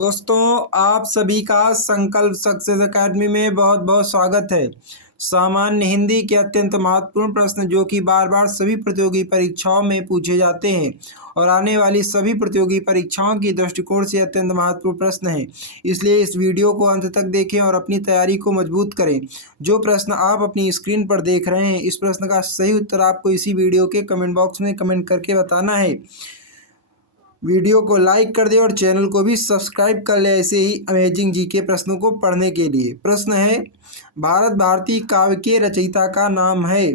दोस्तों, आप सभी का संकल्प सक्सेस एकेडमी में बहुत बहुत स्वागत है। सामान्य हिंदी के अत्यंत महत्वपूर्ण प्रश्न जो कि बार बार सभी प्रतियोगी परीक्षाओं में पूछे जाते हैं और आने वाली सभी प्रतियोगी परीक्षाओं की दृष्टिकोण से अत्यंत महत्वपूर्ण प्रश्न हैं। इसलिए इस वीडियो को अंत तक देखें और अपनी तैयारी को मजबूत करें। जो प्रश्न आप अपनी स्क्रीन पर देख रहे हैं, इस प्रश्न का सही उत्तर आपको इसी वीडियो के कमेंट बॉक्स में कमेंट करके बताना है। वीडियो को लाइक कर दे और चैनल को भी सब्सक्राइब कर ले ऐसे ही अमेजिंग जीके प्रश्नों को पढ़ने के लिए। प्रश्न है, भारत भारती काव्य के रचयिता का नाम है।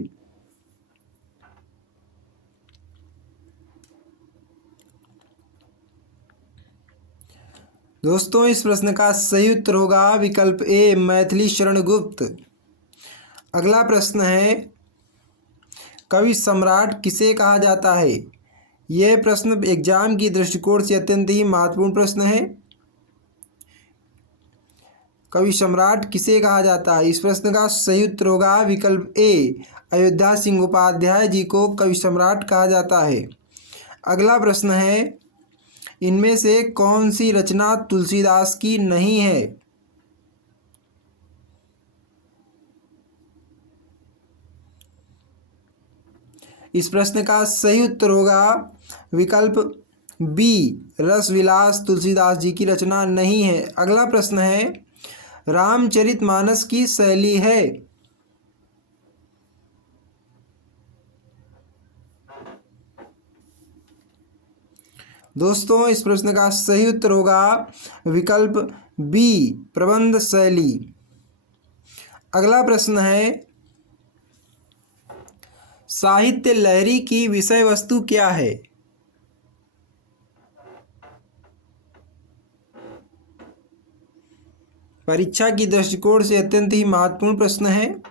दोस्तों, इस प्रश्न का सही उत्तर होगा विकल्प ए, मैथिली शरण गुप्त। अगला प्रश्न है, कवि सम्राट किसे कहा जाता है। यह प्रश्न एग्जाम की दृष्टिकोण से अत्यंत ही महत्वपूर्ण प्रश्न है। कवि सम्राट किसे कहा जाता है। इस प्रश्न का सही उत्तर होगा विकल्प ए, अयोध्या सिंह उपाध्याय जी को कवि सम्राट कहा जाता है। अगला प्रश्न है, इनमें से कौन सी रचना तुलसीदास की नहीं है। इस प्रश्न का सही उत्तर होगा विकल्प बी, रसविलास तुलसीदास जी की रचना नहीं है। अगला प्रश्न है, रामचरितमानस की शैली है। दोस्तों, इस प्रश्न का सही उत्तर होगा विकल्प बी, प्रबंध शैली। अगला प्रश्न है, साहित्य लहरी की विषय वस्तु क्या है। परीक्षा की दृष्टिकोण से अत्यंत ही महत्वपूर्ण प्रश्न है।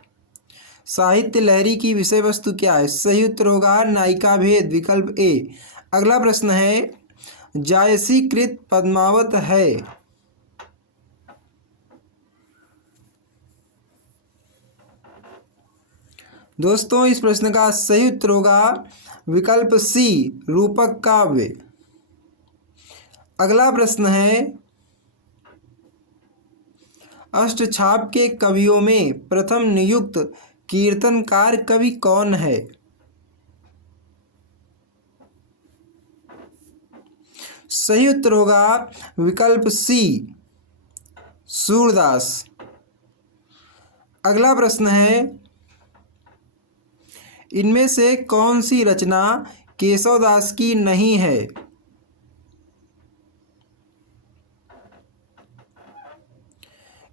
साहित्य लहरी की विषय वस्तु क्या है। सही उत्तर होगा नायिका भेद, विकल्प ए। अगला प्रश्न है, जायसी कृत पद्मावत है। दोस्तों, इस प्रश्न का सही उत्तर होगा विकल्प सी, रूपक काव्य। अगला प्रश्न है, अष्टछाप के कवियों में प्रथम नियुक्त कीर्तनकार कवि कौन है। सही उत्तर होगा विकल्प सी, सूरदास। अगला प्रश्न है, इनमें से कौन सी रचना केशवदास की नहीं है।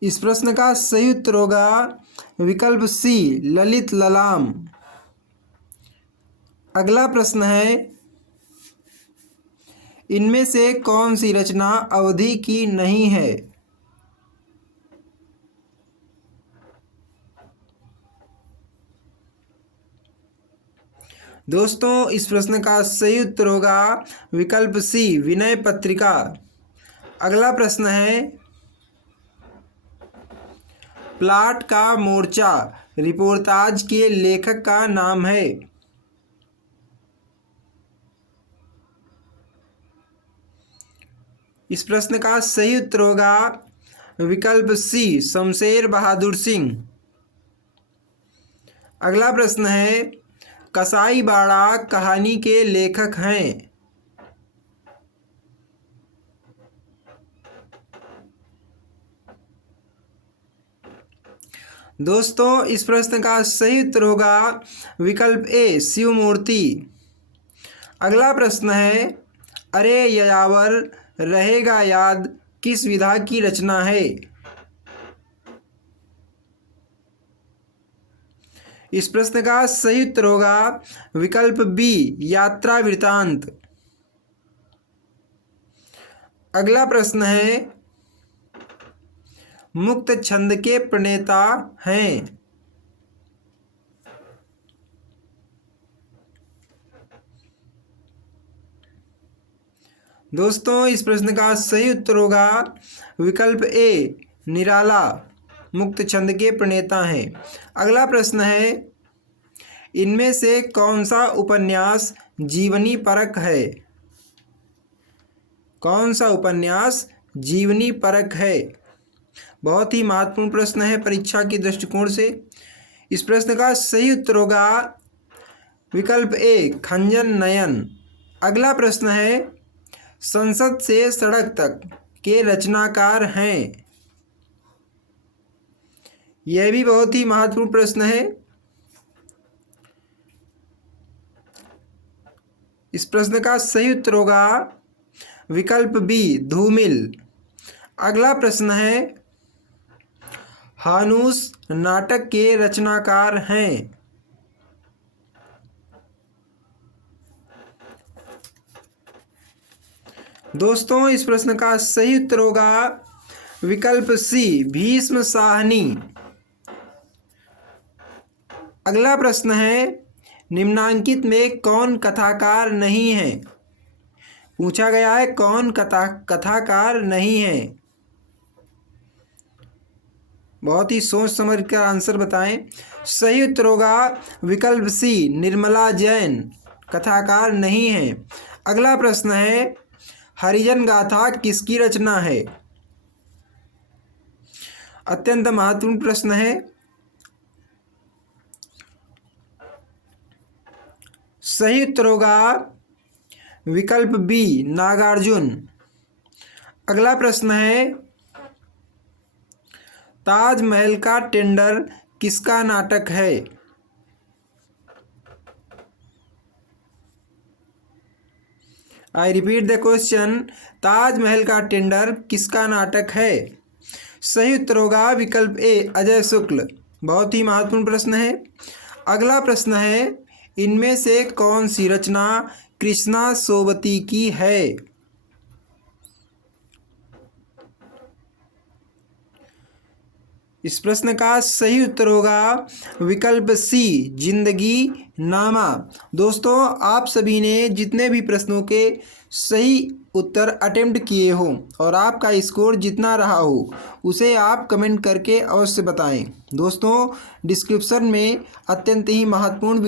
इस प्रश्न का सही उत्तर होगा विकल्प सी, ललित ललाम। अगला प्रश्न है, इनमें से कौन सी रचना अवधि की नहीं है। दोस्तों, इस प्रश्न का सही उत्तर होगा विकल्प सी, विनय पत्रिका। अगला प्रश्न है, प्लाट का मोर्चा रिपोर्ताज के लेखक का नाम है। इस प्रश्न का सही उत्तर होगा विकल्प सी, शमशेर बहादुर सिंह। अगला प्रश्न है, कसाई बाड़ा कहानी के लेखक हैं। दोस्तों, इस प्रश्न का सही उत्तर होगा विकल्प ए, शिवमूर्ति। अगला प्रश्न है, अरे यायावर रहेगा याद किस विधा की रचना है। इस प्रश्न का सही उत्तर होगा विकल्प बी, यात्रा वृतांत। अगला प्रश्न है, मुक्त छंद के प्रणेता हैं। दोस्तों, इस प्रश्न का सही उत्तर होगा विकल्प ए, निराला मुक्त छंद के प्रणेता हैं। अगला प्रश्न है, इनमें से कौन सा उपन्यास जीवनी परक है। कौन सा उपन्यास जीवनी परक है? बहुत ही महत्वपूर्ण प्रश्न है परीक्षा के दृष्टिकोण से। इस प्रश्न का सही उत्तर होगा विकल्प ए खंजन नयन। अगला प्रश्न है संसद से सड़क तक के रचनाकार हैं? यह भी बहुत ही महत्वपूर्ण प्रश्न है। इस प्रश्न का सही उत्तर होगा विकल्प बी धूमिल। अगला प्रश्न है हानूस नाटक के रचनाकार हैं? दोस्तों इस प्रश्न का सही उत्तर होगा विकल्प सी भीष्म साहनी। अगला प्रश्न है निम्नांकित में कौन कथाकार नहीं है? पूछा गया है कौन कथाकार नहीं है। बहुत ही सोच समझ कर आंसर बताएं। सही उत्तर होगा विकल्प सी निर्मला जैन कथाकार नहीं है। अगला प्रश्न है हरिजन गाथा किसकी रचना है? अत्यंत महत्वपूर्ण प्रश्न है। सही उत्तर होगा विकल्प बी नागार्जुन। अगला प्रश्न है ताजमहल का टेंडर किसका नाटक है? I repeat the question, Taj Mahal का टेंडर किसका नाटक है? सही उत्तर होगा विकल्प ए अजय शुक्ल। बहुत ही महत्वपूर्ण प्रश्न है। अगला प्रश्न है इनमें से कौन सी रचना कृष्णा सोबती की है? इस प्रश्न का सही उत्तर होगा विकल्प सी जिंदगी नामा। दोस्तों आप सभी ने जितने भी प्रश्नों के सही उत्तर अटेम्प्ट किए हो और आपका स्कोर जितना रहा हो उसे आप कमेंट करके अवश्य बताएं। दोस्तों डिस्क्रिप्शन में अत्यंत ही महत्वपूर्ण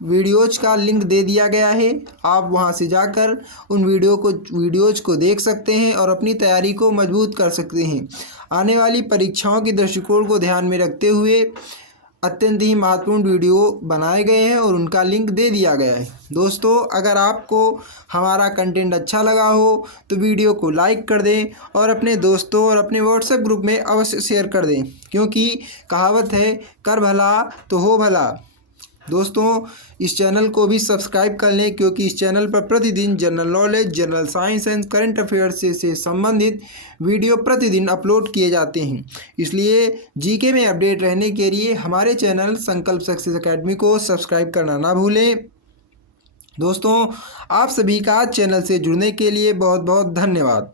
वीडियोज का लिंक दे दिया गया है। आप वहां से जाकर उन वीडियोज को देख सकते हैं और अपनी तैयारी को मजबूत कर सकते हैं। आने वाली परीक्षाओं के दृष्टिकोण को ध्यान में रखते हुए अत्यंत ही महत्वपूर्ण वीडियो बनाए गए हैं और उनका लिंक दे दिया गया है। दोस्तों अगर आपको हमारा कंटेंट अच्छा लगा हो तो वीडियो को लाइक कर दें और अपने दोस्तों और अपने व्हाट्सएप ग्रुप में अवश्य शेयर कर दें, क्योंकि कहावत है कर भला तो हो भला। दोस्तों इस चैनल को भी सब्सक्राइब कर लें, क्योंकि इस चैनल पर प्रतिदिन general knowledge, general science and current affairs से संबंधित वीडियो प्रतिदिन अपलोड किए जाते हैं। इसलिए जीके में अपडेट रहने के लिए हमारे चैनल संकल्प सक्सेस एकेडमी को सब्सक्राइब करना ना भूलें। दोस्तों आप सभी का चैनल से जुड़ने के लिए बहुत बहुत धन्यवाद।